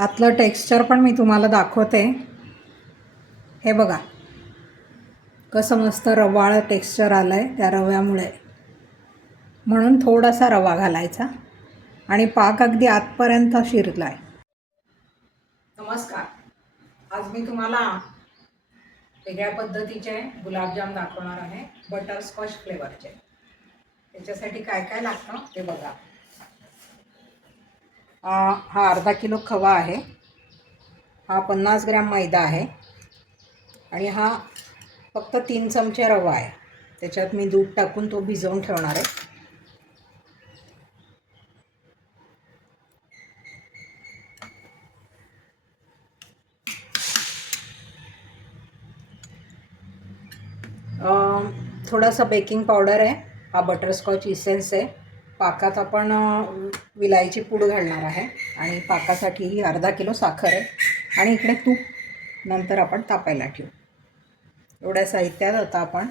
आतलं टेक्स्चर पण मी तुम्हाला दाखवते। हे बघा कसं मस्त रवाळ टेक्स्चर आलं आहे त्या रव्यामुळे, म्हणून थोडासा रवा घालायचा आणि पाक अगदी आतपर्यंत शिरला आहे। नमस्कार, आज मी तुम्हाला वेगळ्या पद्धतीचे गुलाबजाम दाखवणार आहे, बटरस्कॉच फ्लेवरचे। त्याच्यासाठी काय काय लागतं ते बघा। हा अर्धा किलो खवा आहे, हा 50 ग्रॅम मैदा आहे आणि हा फक्त 3 चमचे रवा आहे। त्याच्यात मी दूध टाकून तो भिजवून ठेवणार आहे। थोडासा बेकिंग पावडर आहे, हा बटरस्कॉच इसेन्स आहे। पाकात आपण विलायची पूड घालणार आहे आणि पाकासाठी ही अर्धा किलो साखर आहे आणि इकडे तूप नंतर आपण तापायला ठेवू। एवढ्या साहित्यात आता आपण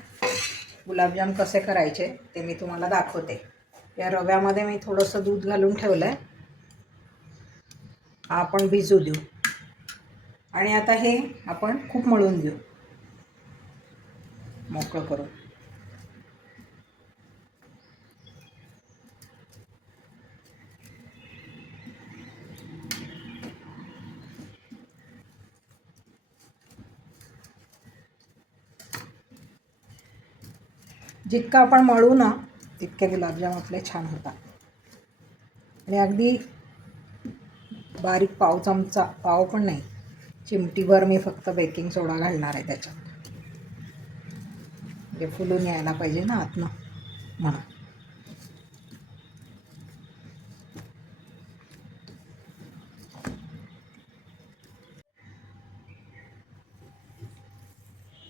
गुलाबजाम कसे करायचे ते मी तुम्हाला दाखवते। या रव्यामध्ये मी थोडंसं दूध घालून ठेवलं आहे, आपण भिजू देऊ आणि आता हे आपण खूप मळून घेऊ, मोकळं करून। जितकं आपण मळू ना तितके गुलाबजाम आपले छान होतात। आणि अगदी बारीक पाव चमचा, पाव पण नाही, चिमटीभर मी फक्त बेकिंग सोडा घालणार आहे त्याच्यात, म्हणजे फुलून यायला पाहिजे ना आतनं म्हणून।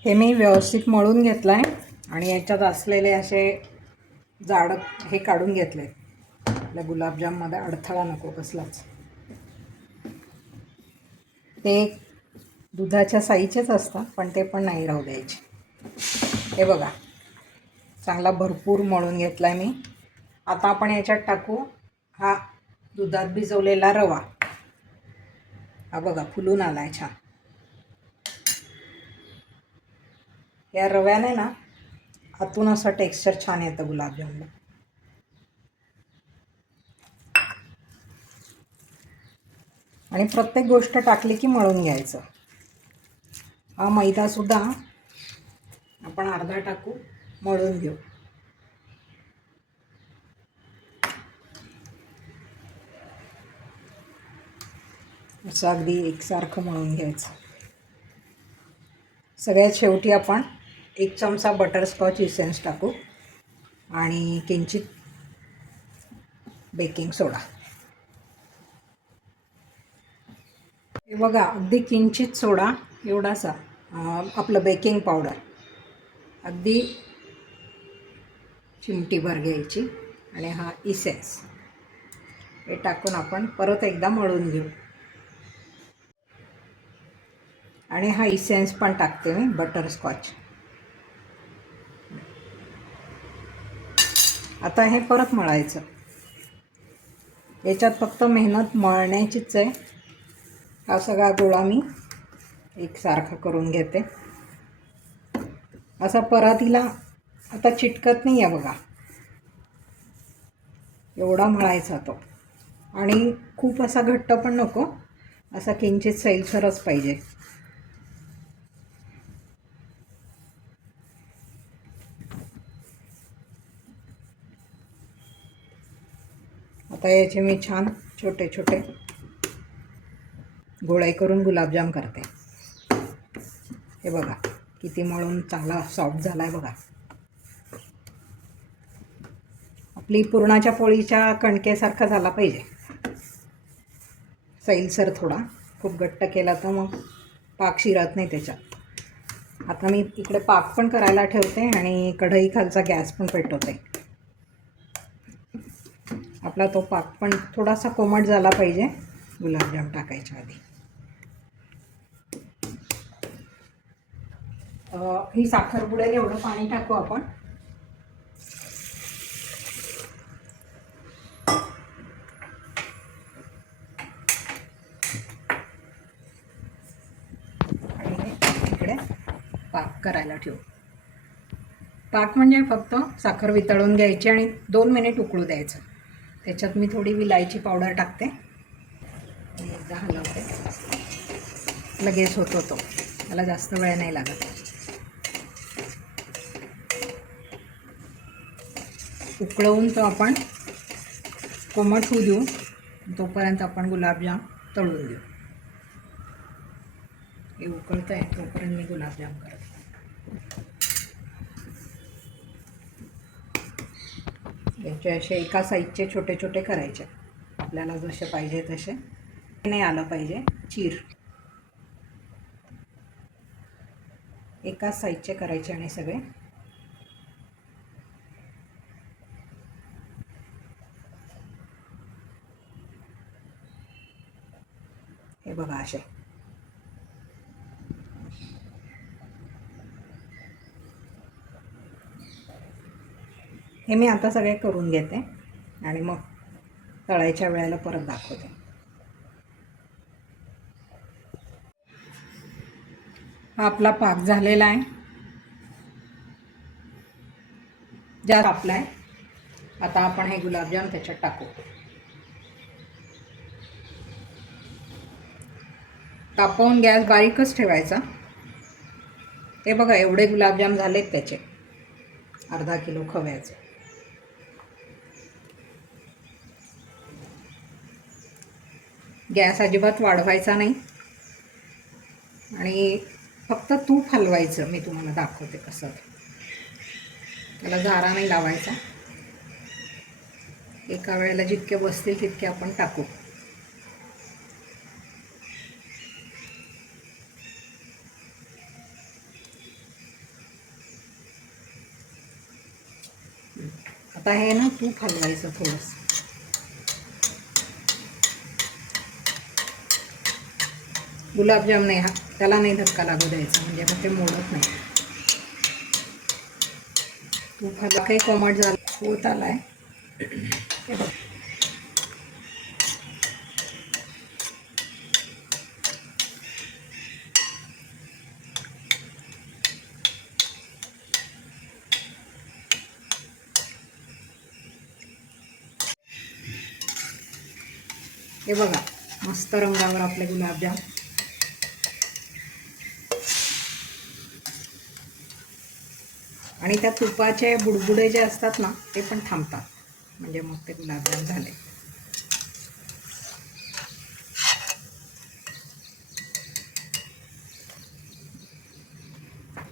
हे मी व्यवस्थित मळून घेतलं आहे आणि याच्यात असलेले असे जाड हे काढून घेतले। आपल्या गुलाबजाममध्ये अडथळा नको कसलाच। ते दुधाच्या साईचेच असतात पण ते पण नाही राहू द्यायचे। हे बघा चांगला भरपूर मळून घेतला आहे मी। आता आपण याच्यात टाकू हा दुधात भिजवलेला रवा। हा बघा फुलून आला आहे छान। या रव्याने ना आतून असं टेक्स्चर छान येतं गुलाबजामला। आणि प्रत्येक गोष्ट टाकली की मळून घ्यायचं। हा मैदासुद्धा आपण अर्धा टाकू, मळून घेऊ। असं अगदी एकसारखं मळून घ्यायचं। सगळ्यात शेवटी आपण 1 चमचा बटरस्कॉच इसेन्स टाकू आणि किंचित बेकिंग सोडा। हे बघा अगदी किंचित सोडा, एवढासा आपलं बेकिंग पावडर अगदी चिमटीभर घ्यायची आणि हा इसेन्स हे टाकून आपण परत एकदा मळून घेऊ। आणि हा इसेन्स पण टाकते मी बटरस्कॉच। आता हे परत मळायचं। याच्यात फक्त मेहनत मळण्याचीच आहे। हा सगळा गोळा मी एकसारखा करून घेते। असा परातीला आता चिटकत नाही आहे बघा, एवढा मळायचा तो। आणि खूप असा घट्ट पण नको, असा किंचित सैलसरच पाहिजे। आता याचे मी छान छोटे छोटे गोळे करून गुलाबजाम करते। हे बघा किती मळून चांगला सॉफ्ट झाला आहे बघा। आपली पुरणाच्या पोळीच्या कणकेसारखा झाला पाहिजे, सैलसर थोडा। खूप घट्ट केला तर मग पाक शिरत नाही त्याच्यात। आता मी इकडे पाक पण करायला ठेवते आणि कढई खालचा गॅस पण पेटवते। आपला तो पाक पण थोडासा कोमट झाला पाहिजे गुलाबजाम टाकायच्या आधी। ही साखर बुडेल एवढं पाणी टाकू आपण। पाक करायला ठेवू. पाक म्हणजे फक्त साखर वितळून घ्यायची आणि 2 मिनिट उकळू द्यायचं. त्याच्यात मी थोडी विलायची पावडर टाकते. एकदा हलवते, लगेच होतो तो, मला जास्त वेळ नाही लागत. उकळवून तो आपण कोमट होऊ देऊ. तोपर्यंत आपण गुलाबजाम तळून देऊ. हे उकळतं आहे तोपर्यंत मी गुलाबजाम करते. याचे असे एका साईजचे छोटे छोटे करायचे, आपल्याला जसे पाहिजे तसे. नाही आलं पाहिजे चीर. एकाच साईजचे करायचे आणि सगळे. हे बघा असे. हे मी आता सगळे करून घेते आणि मग तळायच्या वेळेला परत दाखवते. हा आपला पाक झालेला आहे, ज्यात आपला आहे. आता आपण हे गुलाबजाम त्याच्यात टाकू. तापवून गॅस बारीकच ठेवायचा. हे बघा एवढे गुलाबजाम झालेत त्याचे, अर्धा किलो खव्याचे. गॅस अजिबात वाढवायचा नाही आणि फक्त तूप हलवायचं. मी तुम्हाला दाखवते कसं. त्याला झारा नाही लावायचा. एका वेळेला जितके बसतील तितके आपण टाकू. आता हे ना तूप हलवायचं थोडंसं. गुलाबजाम नाही, त्याला नाही धक्का लागू द्यायचा, म्हणजे मग ते मोडत नाही. तूप हलवा काही कोमट झालं, होत आलाय. हे बघा मस्त रंगावर आपले गुलाबजाम. आणि त्या तुपाचे बुडबुडे जे असतात ना ते पण थांबतात, म्हणजे मग ते गुलाबजाम झाले.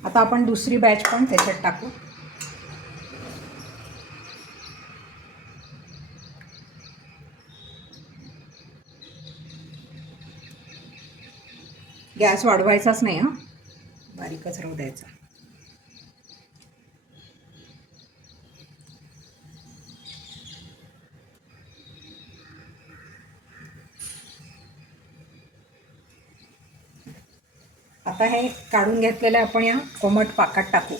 आता आपण दुसरी बॅच पण त्याच्यात टाकू. गॅस वाढवायचाच नाही हां, बारीकच राहू द्यायचा. आता हे काढून घेतलेले आपण या कोमट पाकात टाकू.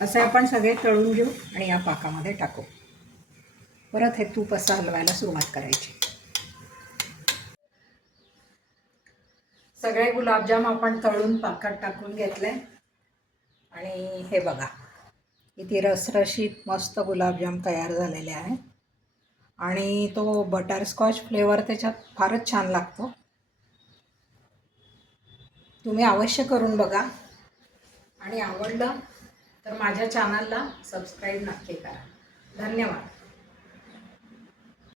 असे आपण सगळे तळून घेऊ आणि या पाकामध्ये टाकू. परत हे तूप असं हलवायला सुरुवात करायची. सगळे गुलाबजाम आपण तळून पाकात टाकून घेतले आणि हे बघा किती रसरशीत मस्त गुलाबजाम तयार झालेले आहे. आणि तो बटरस्कॉच फ्लेवर त्याच्यात फारच छान लागतो. तुम्ही अवश्य करून बघा आणि आवडलं तर माझ्या चॅनलला सबस्क्राईब नक्की करा. धन्यवाद.